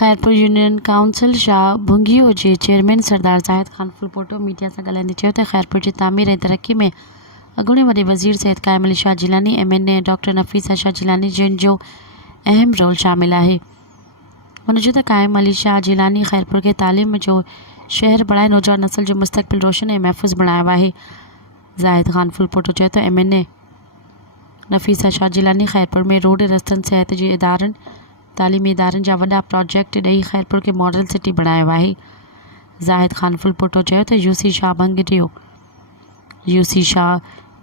Khairpur union council Shah भुंगियो जे चेयरमैन सरदार ज़ाहिद ख़ान फुलपोटो मीडिया से ॻाल्हाईंदे चयो त खैरपुर जी तामीर ऐं तरक़ी में अॻूणे वॾे वज़ीर सैयद क़ाइम अली शाह जिलानी MNA डॉक्टर नफ़ीसा शाह जिलानी जिन जो अहम रोल शामिल है। हुनजो त क़ाइम अली शाह जिलानी खैरपुर के तालीम जो शहर बणाए नौजवान नस्ल जो मुस्तक़बिल रोशन ऐं महफ़ूज़ बणायो आहे। ज़ाहिद ख़ान फुलपोटो चयो त MNA नफ़ीसा शाह जिलानी खैरपुर में रोड रस्तनि सिहत जे इदारनि तालीमी इदारनि जा वॾा प्रोजेक्ट ॾेई खैरपुर के मॉडल सिटी बणायो आहे। ज़ाहिद ख़ान फुलपोटो चयो त UC शाह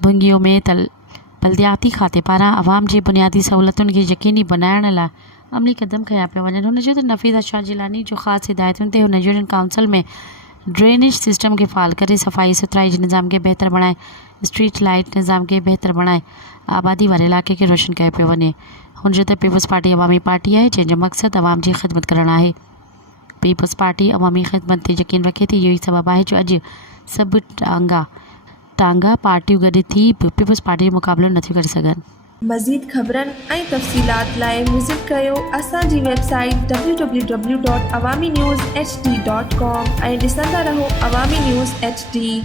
भुंगियो में बल्दियाती खाते पारां अवाम जी बुनियादी सहूलतुनि खे यकीनी बनाइण लाइ अमली क़दम खया पिया वञनि। हुन चयो त नफ़ीसा शाह जिलानी जो ख़ासि हिदायतुनि ते हुन यूनियन काउंसिल में ड्रेनेज सिस्टम के फ़ाल करे सफ़ाई सुथराई जे निज़ाम के बहितर बणाए स्ट्रीट लाइट निज़ाम के बहितर बणाए आबादी वारे इलाइक़े के रोशन कयो पियो वञे। हुनजो त पीपल्स पार्टी अवामी पार्टी आहे जंहिंजो मक़सदु अवाम जी ख़िदमत करणु आहे। पीपल्स पार्टी अवामी ख़िदमत ते यकीन रखे थी। इहो ई सबबु आहे जो अॼु सभु टांगा पार्टियूं गॾु थी बि पीपल्स पार्टी जो मुक़ाबिलो नथियूं करे सघनि। मज़ीद ख़बरनि ऐं तफ़सीलात लाइ विज़िट कयो असांजी वेबसाइट www.awamiNewsHD.com ऐं ॾिसंदा रहो अवामी न्यूज़ HD।